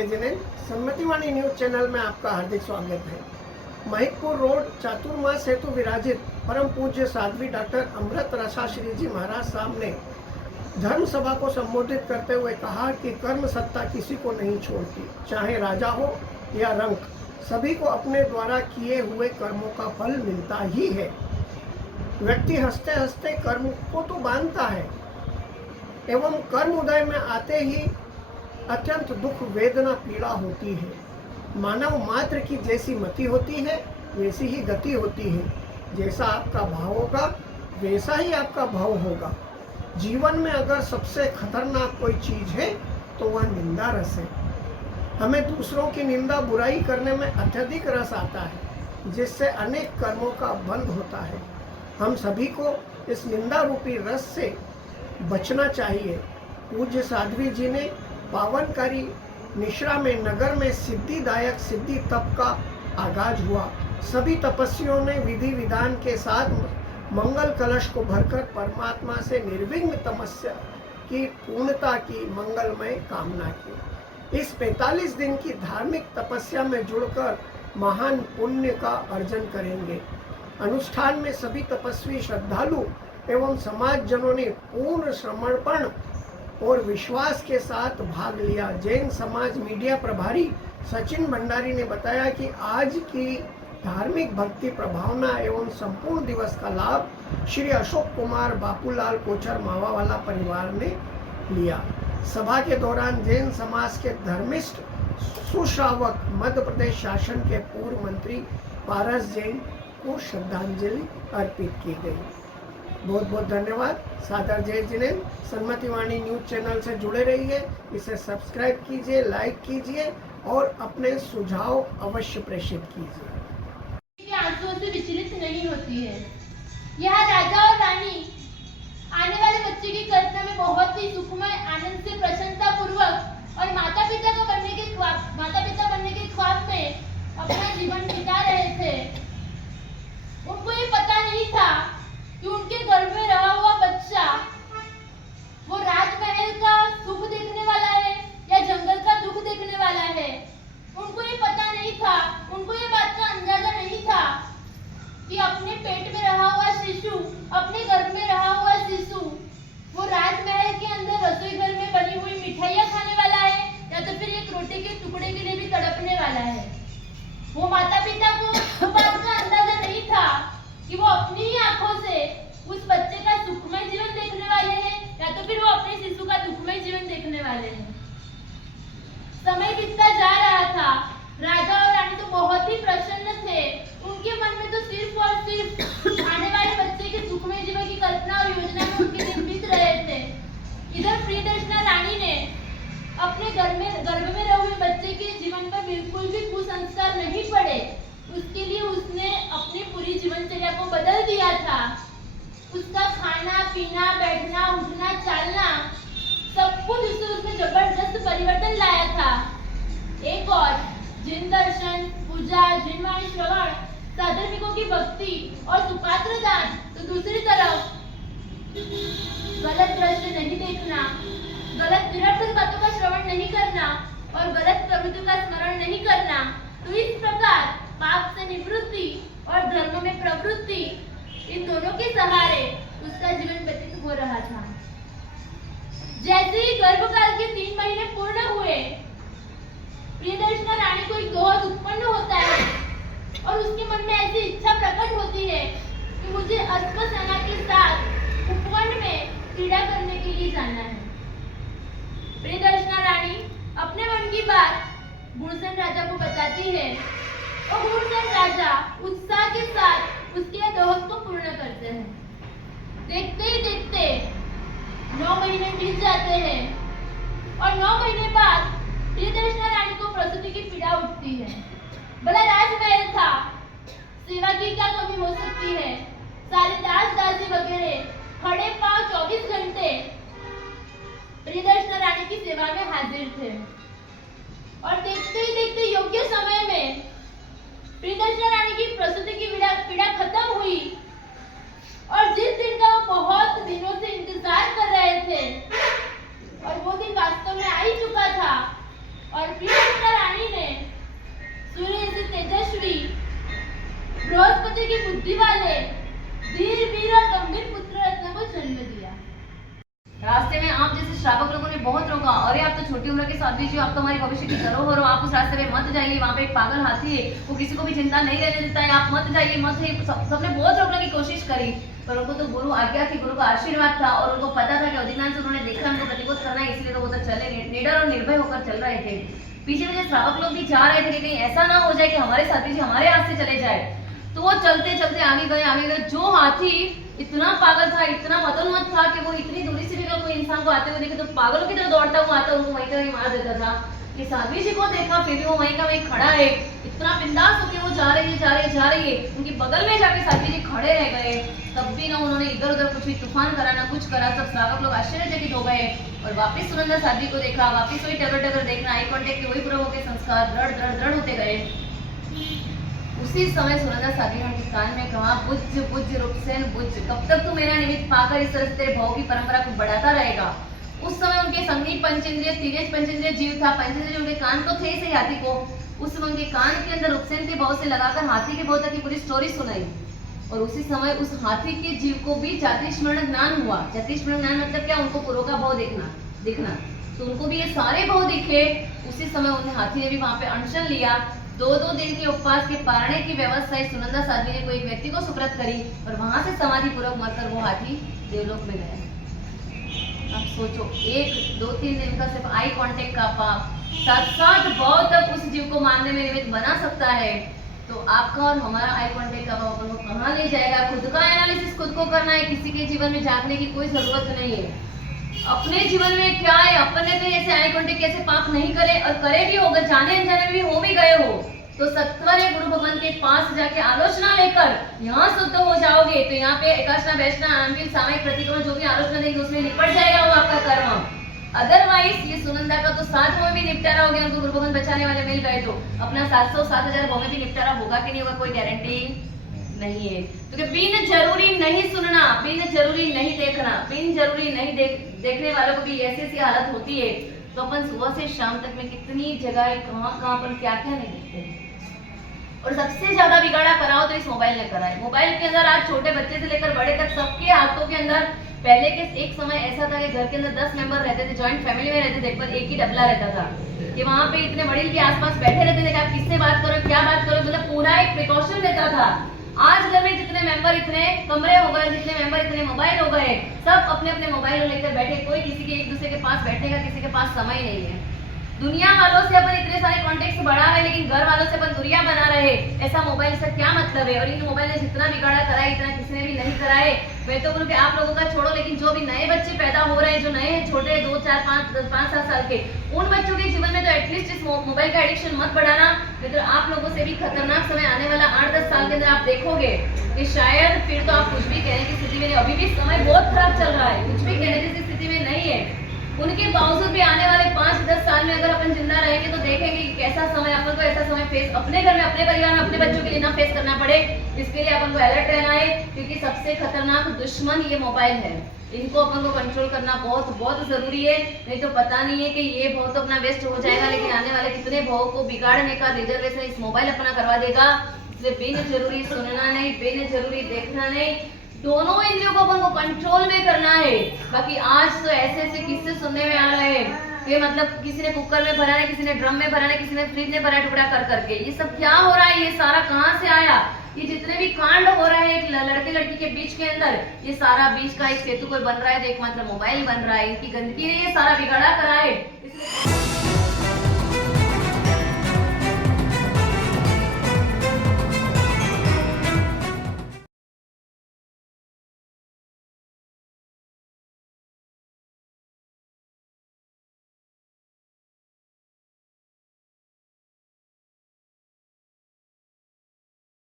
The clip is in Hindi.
जय जिनेन्द्र। सम्मतिवाणी न्यूज चैनल में आपका हार्दिक स्वागत है। महिदपुर रोड चातुर्मास हेतु विराजित परम पूज्य साध्वी डॉक्टर अमृत रसा श्री जी महाराज साहब ने धर्म सभा को संबोधित करते हुए कहा कि कर्म सत्ता किसी को नहीं छोड़ती, चाहे राजा हो या रंक, सभी को अपने द्वारा किए हुए कर्मों का फल मिलता ही है। व्यक्ति हंसते हंसते कर्म को तो बांधता है एवं कर्म उदय में आते ही अत्यंत दुख वेदना पीड़ा होती है। मानव मात्र की जैसी मति होती है वैसी ही गति होती है। जैसा आपका भाव होगा वैसा ही आपका भाव होगा। जीवन में अगर सबसे खतरनाक कोई चीज है तो वह निंदा रस है। हमें दूसरों की निंदा बुराई करने में अत्यधिक रस आता है, जिससे अनेक कर्मों का बंध होता है। हम सभी को इस निंदा रूपी रस से बचना चाहिए। पूज्य साध्वी जी ने पावनकारी निश्रा में नगर में सिद्धिदायक सिद्धि तप का आगाज हुआ। सभी तपस्वियों ने विधि विधान के साथ मंगल कलश को भरकर परमात्मा से निर्विघ्न तपस्या की पूर्णता की मंगलमय कामना की। इस 45 दिन की धार्मिक तपस्या में जुड़कर महान पुण्य का अर्जन करेंगे। अनुष्ठान में सभी तपस्वी श्रद्धालु एवं समाज जनों ने पूर्ण समर्पण और विश्वास के साथ भाग लिया। जैन समाज मीडिया प्रभारी सचिन भंडारी ने बताया कि आज की धार्मिक भक्ति प्रभावना एवं संपूर्ण दिवस का लाभ श्री अशोक कुमार बापूलाल कोचर मावावाला परिवार ने लिया। सभा के दौरान जैन समाज के धर्मिष्ठ सुश्रावक मध्य प्रदेश शासन के पूर्व मंत्री पारस जैन को श्रद्धांजलि अर्पित की गई। बहुत बहुत धन्यवाद। सादर जय जिनेन्द्र। सम्मतिवाणी न्यूज चैनल से जुड़े रहिए, इसे सब्सक्राइब कीजिए, लाइक कीजिए और अपने सुझाव अवश्य प्रेषित कीजिए। आंसुओं से विचलित नहीं होती है। यह राजा और रानी आने वाले बच्चे की कल्पना में बहुत ही सुखमय आनंद से प्रसन्नता पूर्वक और माता पिता बनने के ख्वाब में अपना जीवन बिता रहे थे। उनको ये पता नहीं था कि उनके गर्भ में रहा हुआ बच्चा वो राजमहल का सुख देखने वाला है या जंगल का दुख देखने वाला है। उनको ये पता नहीं था, उनको ये बात का अंदाजा नहीं था कि अपने पेट में रहा हुआ शिशु, अपने गर्भ में रहा हुआ शिशु वो राजमहल के अंदर रसोई घर में बनी हुई मिठाइयाँ खाने वाला है या तो फिर एक रोटी के टुकड़े के लिए भी तड़पने वाला है। वो माता पिता को वो बात का अंदाजा नहीं था कि वो अपनी ही आंखों से उस बच्चे का सुखमय जीवन देखने वाले हैं या तो फिर वो अपने शिशु का दुखमय जीवन देखने वाले हैं। समय बीतता जा रहा था। राजा और रानी तो बहुत ही प्रसन्न थे। उनके मन में तो सिर्फ और सिर्फ आने वाले बच्चे के सुखमय जीवन की कल्पना और योजना में उनके दिन बीत रहे थे। इधर प्रियदर्शना रानी ने अपने गर्भ में रहे हुए बच्चे के जीवन पर बिल्कुल भी कुसंस्कार नहीं पड़े। उसके लिए उसने अपनी पूरी जीवनचर्या को बदल दिया था। उसका खाना पीना, बैठना, उठना, चालना सब कुछ उसमें जबरदस्त परिवर्तन लाया था। एक और जिन दर्शन, पूजा, जिन वाणी श्रवण, साधर्मिकों की भक्ति और सुपात्र दान, तो दूसरी तरफ गलत दृश्य नहीं देखना, गलत निरर्थक बातों का श्रवण नहीं करना और गलत प्रवृत्ति का स्मरण नहीं करना। तो इस प्रकार पाप से निवृत्ति और धर्म में प्रवृत्ति, इन दोनों के सहारे उसका जीवन व्यतीत हो रहा था। जैसे ही गर्भकाल के 3 महीने पूर्ण हुए, प्रियदर्शना रानी को एक दोहद उत्पन्न होता है और उसके मन में ऐसी इच्छा प्रकट होती है कि मुझे अश्वसेना के साथ उपवन में क्रीड़ा करने के लिए जाना है। प्रियदर्शना रानी अपने मन की बात गुणसेन राजा को बताती है और गुणसेन राजा उत्साह के साथ उसके दोहद को पूर्ण करते हैं। देखते ही देखते 9 महीने बीत जाते हैं और 9 महीने बाद प्रियदर्शना रानी को प्रसूति की पीड़ा उठती है। बड़ा राजमहल था, सेवा की क्या कमी हो सकती है। सारे दास दासी वगैरह खड़े पांव 24 घंटे प्रियदर्शना रानी की सेवा में हाजिर थे और देखते ही देखते योग्य समय में प्रियदर्शना रानी की प्रसूति की पीड़ा खत्म हुई और जिस दिन का वो बहुत दिनों से इंतजार कर रहे थे और वो दिन वास्तव में आ ही चुका था और प्रियदर्शना बुद्धि वाले वीर वीर और गंभीर पुत्र रत्न को जन्म दिया। रास्ते में आप जैसे श्रावक लोगों ने बहुत रोका, अरे आप तो छोटी उम्र के साध्वी जी, आप तो हमारी भविष्य की धरोहर हो, आप उस रास्ते में मत जाइए, वहाँ पे एक पागल हाथी है, वो किसी को भी चिंता नहीं रहने देता है, आप मत जाइए, मत जाइए। सबने बहुत रोकने की कोशिश करी, पर उनको तो गुरु आज्ञा थी, गुरु का आशीर्वाद था, और उनको पता था कि अधिकांश उन्होंने देखा उनको प्रतिरोध करना है, इसलिए तो वो तो चले, निडर और निर्भय होकर चल रहे थे। पीछे में जो श्रावक लोग भी जा रहे थे कि कहीं ऐसा ना हो जाए कि हमारे साथी जी हमारे हाथ से चले जाए, तो वो चलते चलते आगे गए। जो हाथी इतना पागल था, इतना मतोन्मत्त था कि वो इतनी दूरी से भी अगर कोई इंसान को आते हुए देखे तो पागलों की तरह दौड़ता हुआ आता, उनको वहीं का वहीं मार देता था। कि साध्वी जी को देखा, फिर भी वो वहीं का वहीं खड़ा है, इतना बिंदास होकर वो जा रही है। उनकी बगल में जाके साध्वी जी खड़े रह गए, तब भी ना उन्होंने इधर उधर कुछ भी तूफान करा ना कुछ करा। सब श्रावक लोग आश्चर्यचकित हो गए और वापिस सुनंदा साध्वी को देखा, वापिस वही टगर देखना, आई कॉन्टेक्ट के वही पूरा होकर संस्कार दृढ़ होते गए। उसी समय सुनंदा साध्वी ने उनके कान में कहा, बुझ रूपसेन बुझ, कब तक तू मेरा निमित्त पाकर इस तरह से तेरे भाव की परंपरा को बढ़ाता रहेगा। उस समय उनके संगीत पंचेंद्रिय तिर्यक पंचेंद्रिय जीव था, पंचेंद्रिय उनके कान तो थे ही हाथी को, उस समय उनके कान के अंदर रूपसेन के भाव से लगाकर हाथी के भाव तक की पूरी स्टोरी सुनाई। और उसी समय उस हाथी के जीव को भी जाति स्मरण ज्ञान हुआ। जाति स्मरण ज्ञान मतलब क्या? उनको पूर्व का भाव दिखना, तो उनको भी ये सारे भाव दिखे। उसी समय उन्हें हाथी ने भी वहां पे अनशन लिया। 2 दिन के उपवास के पारने की व्यवस्था सुनंदा साध्वी ने कोई एक व्यक्ति को सुप्रत करी और वहां से समाधि पूर्वक मरकर वो हाथी देवलोक में गया। अब सोचो, 1-2-3 दिन का सिर्फ आई कांटेक्ट का पाप 7 भाव तक उस जीव को मारने में निमित्त बना सकता है, तो आपका और हमारा आई कांटेक्ट का पाप अपन को कहाँ ले जाएगा? खुद का एनालिसिस खुद को करना है, किसी के जीवन में झांकने की कोई जरूरत नहीं है। अपने जीवन में क्या है, अपने तो ऐसे आई कांटेक्ट कैसे पाप नहीं करे, और करे भी होगा, जाने अनजाने में भी हो भी गए हो, तो सत्वर गुरु भगवान के पास जाके आलोचना लेकर यहाँ शुद्ध हो जाओगे, तो यहाँ पे एकाशना वैष्णा आनंद सामयिक प्रतिक्रमण जो भी आलोचना देंगे उसमें निपट जाएगा वो आपका कर्म। अदरवाइज ये सुनंदा का तो 7 भाव भी निपटारा हो गया, उनको गुरु भगवान बचाने वाले मिल गए, तो अपना 700-7,000 भाव में भी निपटारा होगा कि नहीं होगा कोई गारंटी नहीं है। तो बिन जरूरी नहीं सुनना, बिन जरूरी नहीं देखना, बिन जरूरी नहीं देखने वालों को भी ऐसी हालत होती है। तो अपन सुबह से शाम तक में कितनी जगह कहाँ पर क्या नहीं देखते, और सबसे ज्यादा बिगाड़ा कराओ तो इस मोबाइल ने करा है। मोबाइल के अंदर आज छोटे बच्चे से लेकर बड़े तक सबके हाथों के अंदर। पहले के एक समय ऐसा था कि घर के अंदर 10 मेंबर रहते थे, जॉइंट फैमिली में रहते थे, पर एक ही डबला रहता था कि वहां पे इतने बड़े के आसपास बैठे रहते थे कि आप किससे बात करो, क्या बात करो, मतलब पूरा एक प्रिकॉशन रहता था। आज घर में जितने मेंबर इतने कमरे हो गए, जितने मेंबर इतने मोबाइल हो गए, सब अपने अपने मोबाइल लेकर बैठे, कोई किसी के एक दूसरे के पास बैठने का किसी के पास समय नहीं है। दुनिया वालों से अपन इतने सारे कॉन्टेक्ट बढ़ा रहे, लेकिन घर वालों से अपन दूरियां बना रहे, ऐसा मोबाइल से क्या मतलब है? और इन मोबाइल ने जितना बिगाड़ा करा है, इतना किसी ने भी नहीं करा है। मैं तो बोलूं कि आप लोगों का छोड़ो, लेकिन जो भी नए बच्चे पैदा हो रहे हैं, जो नए छोटे 2, 4, 5, 10, 5-7 साल के, उन बच्चों के जीवन में तो एटलीस्ट इस मोबाइल का एडिक्शन मत बढ़ाना। नहीं तो आप लोगों से भी खतरनाक समय आने वाला 8-10 साल के अंदर आप देखोगे कि शायद फिर तो आप कुछ भी कहने की स्थिति में, अभी भी समय बहुत खराब चल रहा है, कुछ भी कहने जैसी स्थिति में नहीं है। उनके बावजूद भी आने वाले 5-10 साल में अगर अपन जिंदा रहेंगे तो देखेंगे कि कैसा समय, अपन को ऐसा समय फेस अपने घर में, अपने परिवार में, अपने बच्चों के लिए ना फेस करना पड़े। इसके लिए अपन को अलर्ट रहना है, क्योंकि सबसे खतरनाक दुश्मन ये मोबाइल है। इनको अपन को कंट्रोल करना बहुत बहुत जरूरी है, नहीं तो पता नहीं है कि ये भाव तो अपना वेस्ट हो जाएगा, लेकिन आने वाले कितने भाव को बिगाड़ने का रिजर्वेशन इस मोबाइल अपना करवा देगा। इसलिए बिन जरूरी सुनना नहीं, बिन जरूरी देखना नहीं, दोनों इंद्रियों को अपन को कंट्रोल में करना है। बाकी आज तो ऐसे ऐसे किस्से सुनने में आ रहे हैं कि मतलब किसी ने कुकर में भरा है, किसी ने ड्रम में भरा है, किसी ने फ्रिज में भरा टुकड़ा कर करके। ये सब क्या हो रहा है? ये सारा कहाँ से आया? ये जितने भी कांड हो रहे हैं एक लड़के लड़की के बीच के अंदर, ये सारा बीच का एक सेतु कोई बन रहा है तो एकमात्र मोबाइल बन रहा है। इनकी गंदगी ने ये सारा बिगाड़ा करा है।